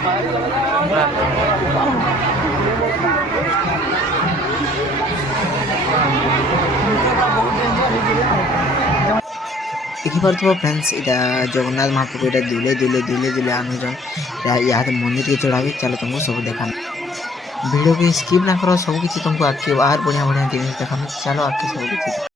देखिपे friends इटा जगन्नाथ महाप्रभु इटा दुले दुले दुले दुले आनुजन यहाँ मंदिर के चढ़ावे चलो तुमको सब देखा वीडियो के स्किप ना करो सब किसी तुमको आके बाहर बढ़िया बढ़िया जिन देखा चलो आके सब किसी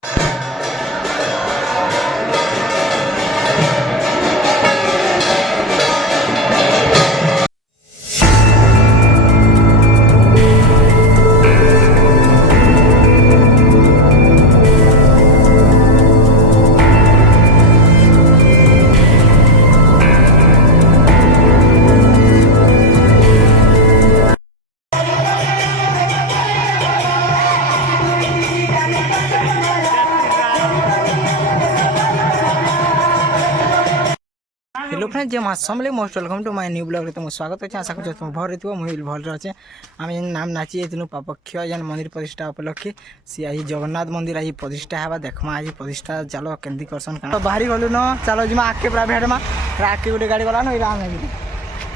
हेलो फ्रेंड्स जे माँ समले most welcome to my new blog तुम स्वागत अच्छे आशा कर तुम भर रही मुझे भल अच्छे आम नाम नाची जाइलु पापक्ष जेन मंदिर प्रतिष्ठा उपलक्षे सी आज जगन्नाथ मंदिर आज प्रतिष्ठा है देखमा आज प्रतिष्ठा चलो केमती करसन तो बाहरी गलु न चलो जिमा आके पूरा भेड़ में आके गोटे गाड़ी गला ना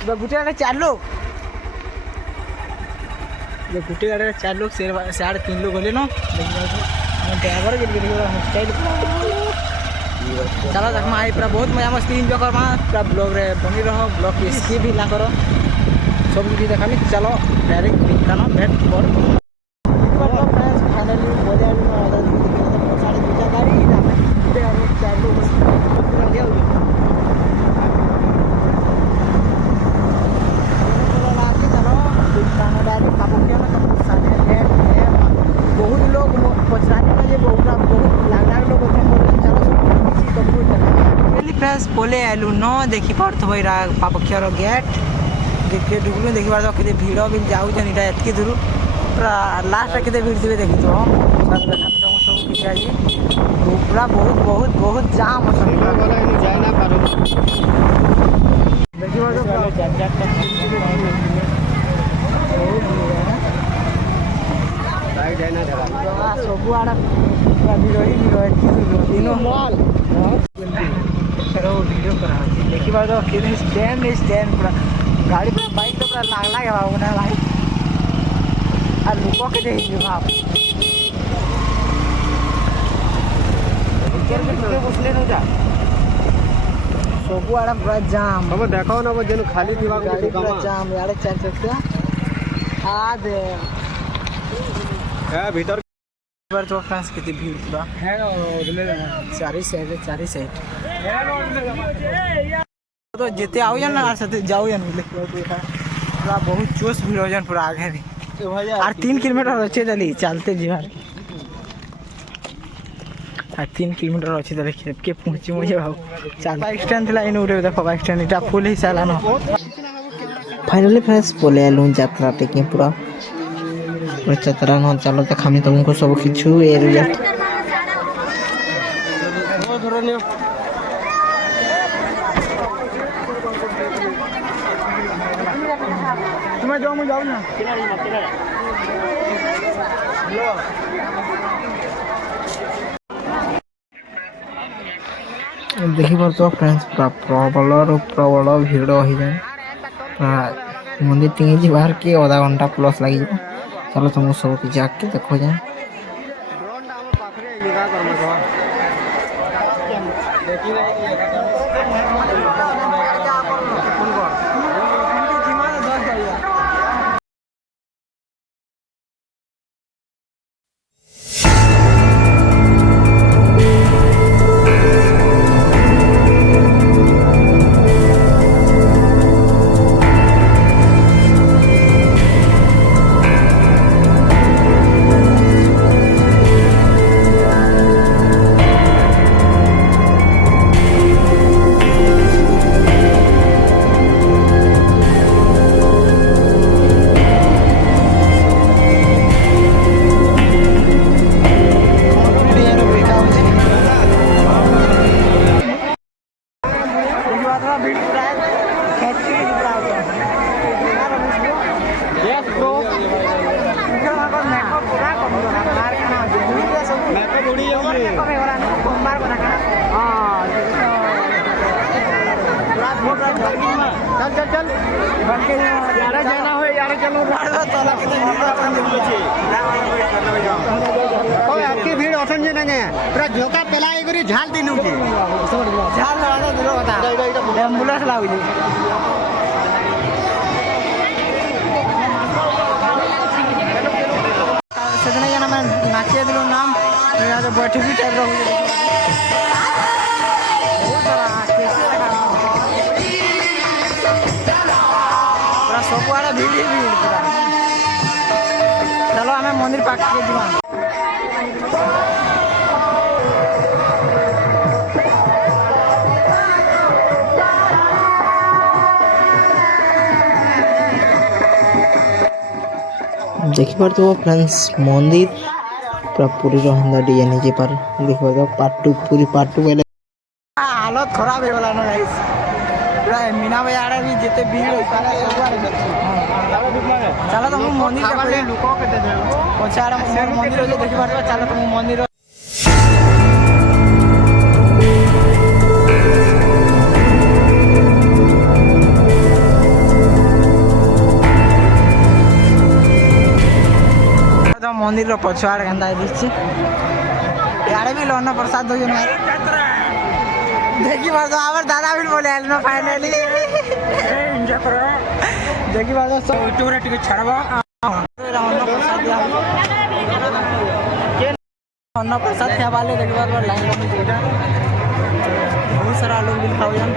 गोटे गाड़ी 4 लोग गोटे गाड़ी 4 लोग सियाड़े 3 लोग गले न ड्राइवर चलो देखमा आई पूरा बहुत मजा मस्ती एंजॉय करमा पूरा ब्लॉग रे बनी रहो ब्लॉग के स्किप भी ना करो सब कुछ देखा चलो डायरेक्ट निकालो भेट पर फ्रेंड्स फाइनली बोले साढ़े 2 गाड़ी ना मैं 4 लोग पूरा गया चलो डायरेक्ट बाबू के ना साढ़े बहुत लोग पछराने में ये बहुत लाख लोग फ्रेंड्स बोले आलू न देखी पार्थ भाई पापक्षर गेट देखिए ढुकलु देखी पार्थ के भीड़ भी जाऊन इटा एतकी दूर पूरा लास्ट के भीड़ थे देखी तो सब किसी आज पूरा बहुत बहुत बहुत जाम सब आड़ा भीड़ ही वीडियो करा देखी बार तो स्टैंड पूरा गाड़ी बाइक तो पूरा लागला के बाबू ना भाई और लोगों के देखिए बाप बसले न जा सब आड़ा पूरा जाम अब देखो ना जेनु खाली दिवा गाड़ी पूरा जाम यार 4 चक्का आ दे है भीतर बार तो फ्रेंड्स कितनी भीड़ पूरा है चारी साइड तो जेते आओ ना साथे जाओ या पूरा बहुत जोश भीड़ हो जान पूरा आगे भी और 3 किलोमीटर अच्छे चली चलते जीवार और 3 किलोमीटर अच्छे चले खेप के पहुंची मुझे भाव चल बाइक स्टैंड थला इन उड़े देखो बाइक स्टैंड इटा फुल ही साला न फाइनली फ्रेंड्स बोले आलू यात्रा टेके पूरा चतरा न चलो तो खामी तुमको सब किछु एरिया तुम्हें जाओ ना देखी पार फ्रेंड्स पूरा प्रबल भीड़ हो जाए मंदिर टिंगी बाहर के आधा घंटा प्लस लगी चलो तुम सब किसी आके देखो जाए चल चल चल यारे जाना हो यारे चलो तला के कोई आपकी भीड़ ओठन जे नगे पूरा झोका पेला एगरी झाल दिनु के झाल लगा दूर बता एम्बुलेंस लाउ जी सेदने जना मैं नाचे दिलो नाम या तो बैठकी टाइप रो बहुत सारा कैसे रखा पूरा सब वाला भीड़ ही भीड़ पूरा चलो हमें मंदिर पाक के जीवा देखिबार तो फ्रेंड्स मंदिर पूरा पूरी रहंदा डिजाइन के पर देखिबार तो पार्ट 2 पूरी पार्ट 2 वाले हालत खराब हो गला ना गाइस पूरा मीना बाजार भी जेते भीड़ सारा चलो तो मंदिर के पहले लुको के दे पछाड़ मंदिर हो देखिबार तो चलो तो मंदिर मंदिर पछुआड़ गंदा दिखी यारे भी लोना प्रसाद दो जन देखी बार तो आवर दादा भी बोले आइल ना फाइनली एंजॉय करो देखी बार तो टूरे टिकट छड़बा अन्न प्रसाद दिया के अन्न प्रसाद के वाले देखी बार लाइन में बहुत सारा लोग भी खाओ जन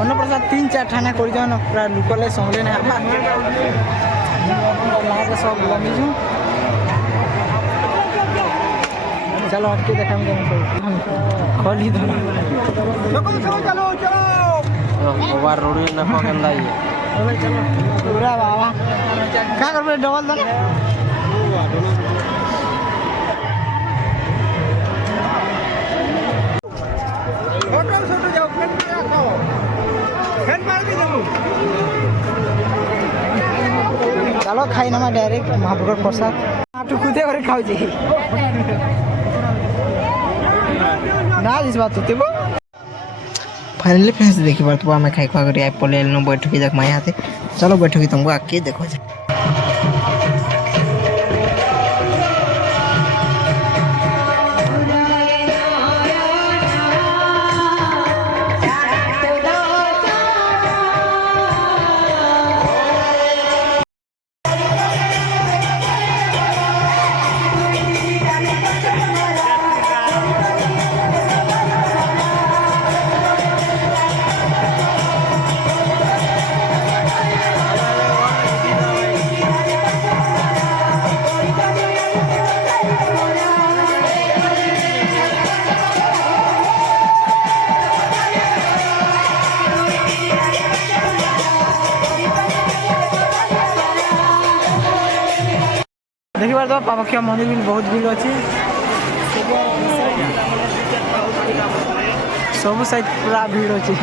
अन्न प्रसाद 3-4 ठाना कर जन पूरा लुकले संभले ना सब लमी चलो हटके देखेंगे खोली दो चलो चलो ओवर रोड ना पकंदा ये चलो पूरा बाबा क्या कर डबल दन होटल छोटू जाओ फैन मार भी जाओ चलो खाई ना डायरेक्ट महाप्रसाद प्रसाद आटू खुदे करे खाओ जी ना इस बात होती वो फाइनली फ्रेंड्स देखी बार तो मैं खाई खा कर आई पले नो बैठो की जक माय हाथे चलो बैठो की तुमको आके देखो जा देखी बार तो पापक्षिया मंदिर भी बहुत भीड़ अच्छी सब साइड पूरा भीड़ अच्छी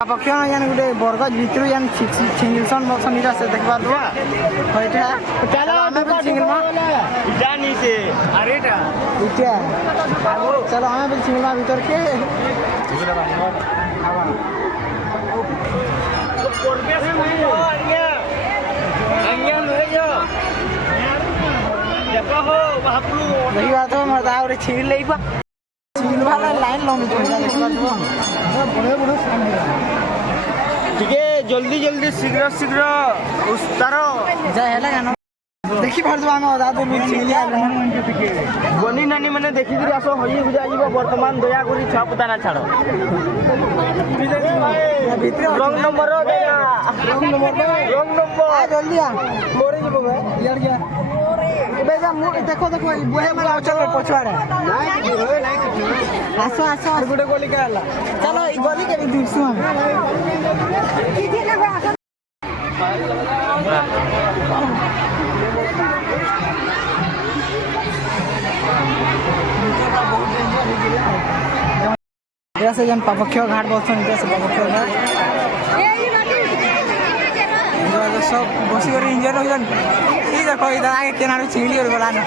पापक्षिया यानी गोटे बरगज भितर यानी छिंगलसन बक्सन इरा से देख बार होइटा चलो हमें भी छिंगलमा जानी से अरेटा इटा चलो हमें भी छिंगलमा भीतर के देखी बात तो मरदा और छिल ले बा छिल वाला लाइन लंबी पड़ेगा देखी बात तो बड़े बड़े सामने ठीक है जल्दी जल्दी शीघ्र शीघ्र उस्तारो जा हैला गाना देखी बात तो हम आदा दे छिल बनी नानी माने देखि दिरी आसो होई बुझा जीव वर्तमान दया करी छ पता ना छाड़ो रंग नंबर देना रंग नंबर आ जल्दी आ मोरे जीव बे यार क्या बेजा देखो देखो बुहे माला चलो पछवाड़े आसो आसो गुडे गोली केला चलो ई गोली के दिसु हम इधर से जन पापक्षिया घाट बोलछन इधर से पापक्षिया घाट इधर सब बसी कर इंजन हो जन ई देखो इधर आगे किनारे छिली और बोला ना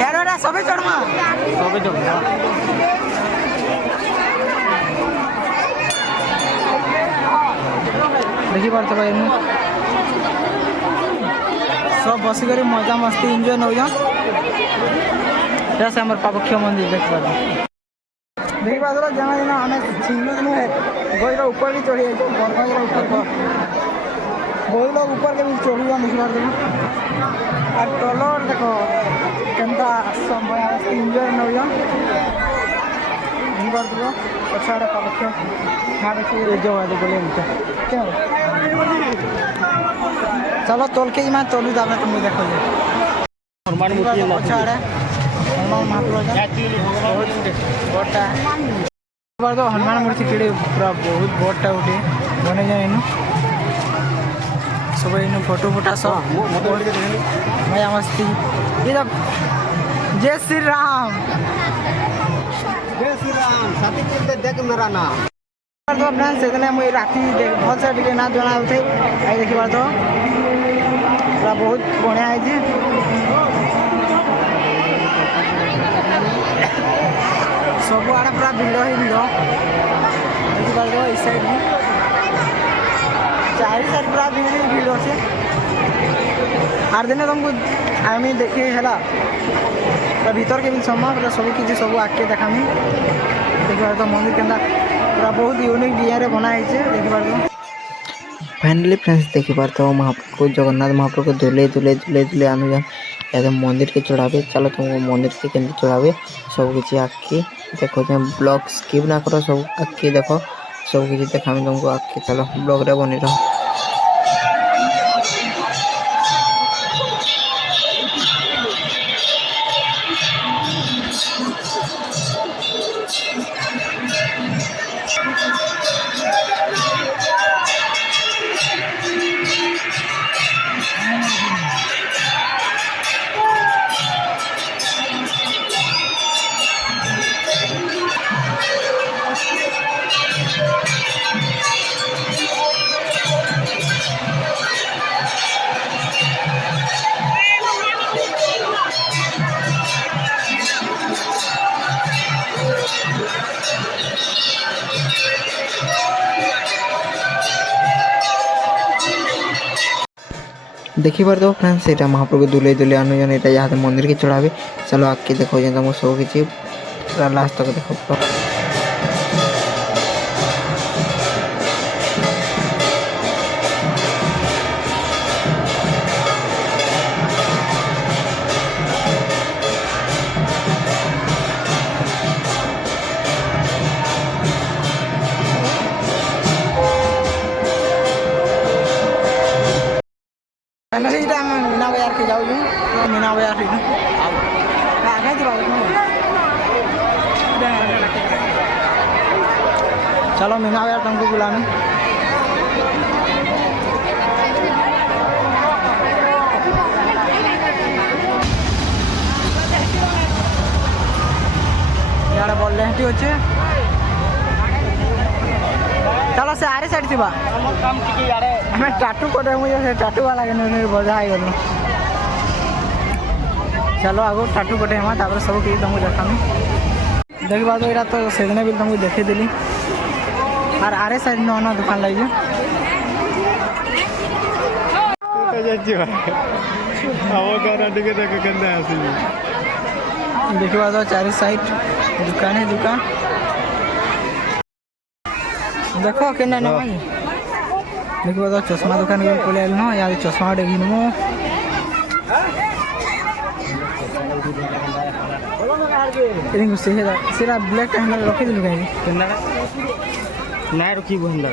यार ओरा सबे चढ़मा सबे चढ़मा देखी पार्थ भाई सब बसिक मजा मस्ती एंजॉय नौजन से हमारे पापक्ष मंदिर देख पार देखी पार्थ जमा दिन आम सिंगल नुहे गईर ऊपर भी चढ़ी जाइए बरगईर ऊपर बहुत लोग ऊपर के भी चढ़ी जान देखी पार्थ और तलर देखो केनता समय एंजॉय नौजन देखी पार्थ पछाड़े पापक्ष हाँ देखिए जो है बोले क्या चलो तोल के मैं तोलू दाब तुम देखो हनुमान मूर्ति पछाड़े हनुमान महाप्रभु तो हनुमान मूर्ति केड़े पूरा बहुत बड़टा उठे बने जाए इन सब इन फोटो फोटा सब मजा मस्ती ये जब जय श्री राम साथी चलते देख मेरा नाम तो फ्रेंड्स से मुझे राति भल से टे ना जना उठे आई देखी पार तो पूरा बहुत बढ़िया है सब आड़े पूरा भिड़ ही भिड़ देखी पार तो इस साइड में चार साइड पूरा भिड़ ही भिड़ अच्छे आर दिन तुमको आमी देखी है भीतर के भी समय सब किसी सब आगे देखा देखी पार तो मंदिर के पूरा बहुत यूनिक डिजाइन बनाई देखी पार तो फाइनाली फ्रेंड्स देखी पार्थ महाप्रभु को जगन्नाथ महाप्रभु को दुले दुले दुले दुले आने जान मंदिर के चढ़ावे चलो तुमको मंदिर के केंद्र चढ़ावे सब किसी आखि देखो ब्लॉग स्किप ना करो सब आखि देखो सब किसी देखा तुमको आखि चलो ब्लॉग रे बनी रहो देखी पार दो फ्रेंड्स ये महाप्रभु दुले दुले आने जान यहाँ मंदिर के चढ़ावे चलो आगे देखो तुमको सब किसी पूरा लास्ट तक देखो मीना बाजार के जाऊँ मीना बाजार चलो मीना बाजार तुमको बुलाने यार बोल रहे हैं अच्छे चलो से आरे साइड थी हमें टाटू कोटे मुझे टाटू वाला के बजा है गल चलो आगो टाटू कोटे हम तापर सब किसी तुमको देखामी देख बात यहाँ तो से दिन भी तुमको देखे देली और आरे साइड न न दुकान लगे देखा तो चार साइड दुकान है दुकान देखो के ना भाई देखो तो चश्मा दुकान के पड़े आल न या चश्मा गोटे घिनमु सीधा ब्लैक टाइम रखी दिलु कहीं ना रखी बंदा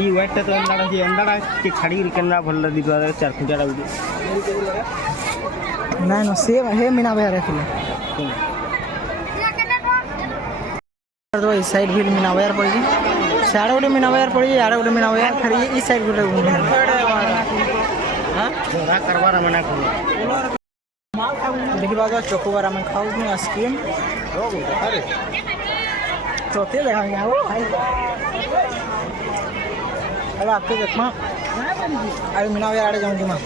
ई व्हाइट तो अंडा की अंडा के खाड़ी केना भल दिबा चार खुंटा उडी ना न से हे मीना भाई रखले तो इस साइड भी मीना बाजार पड़ी साढ़े गोटे मीना बाजार पड़ी आड़े गोटे मीना बाजार फिर इस साइड गोटे करवार मना देखी बात चोकोबार आम खाऊ आइसक्रीम चौथे देखा आपको देखमा अरे मीना बाजार आड़े जाऊँगी माँ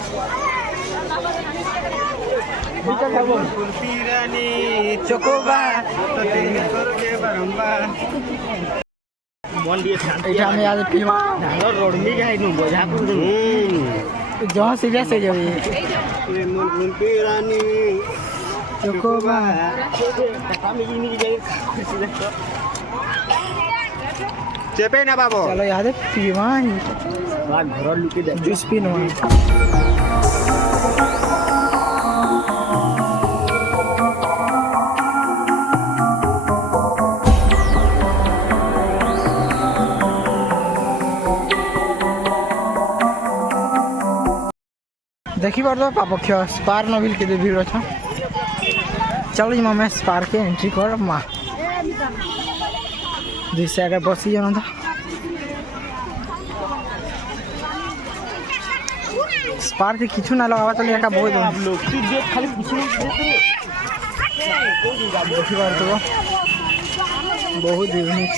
ମନ ଟିକେ ଶାନ୍ତି ଏଇଟା ଆମେ ଆଜି ପିଇବା ଧାନ ରଡ଼ମି ଯାଇନୁ ବଜା କରିଦେବୁ ଜହ ସିରିୟସ୍ ହେଇଯାଉଛି ରାନୀ ଚୋକୋବା চেপে না বাবু चलो याद पिवा ঘর লুকে দেখ जूस पीनो देखी पार तो पापक्ष स्पार नबिल के भीड़ अच्छा चलो जी मैं स्पार के एंट्री कर माँ दुई साइड बसी जाना था स्पार से किचु ना लगा चलिए का बहुत लोग तू देख खाली कुछ देखी पार तो बहुत यूनिक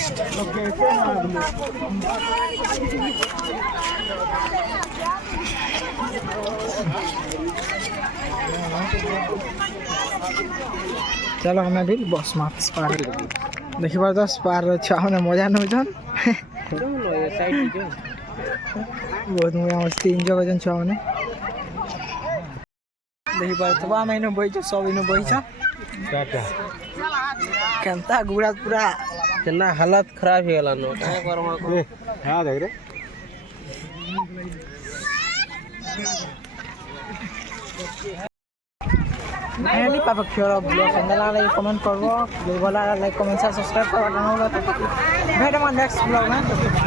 चलो हमें भी बस मार्क स्पार देखी पार तो स्पार छाने मजा नौजन बहुत मजा मस्ती एंजॉय करजन छाने देखी पार तो आम इन बहीच सब इन बहीच केनता गुड़ा पूरा केना हालत खराब हो गला नो काय करमा को हां देख रे नहीं पापा खेल ब्लॉग चैनल लाइक कमेंट करबो वीडियो लाइक कमेंट सब्सक्राइब करबो भेट नेक्स्ट ब्लॉग में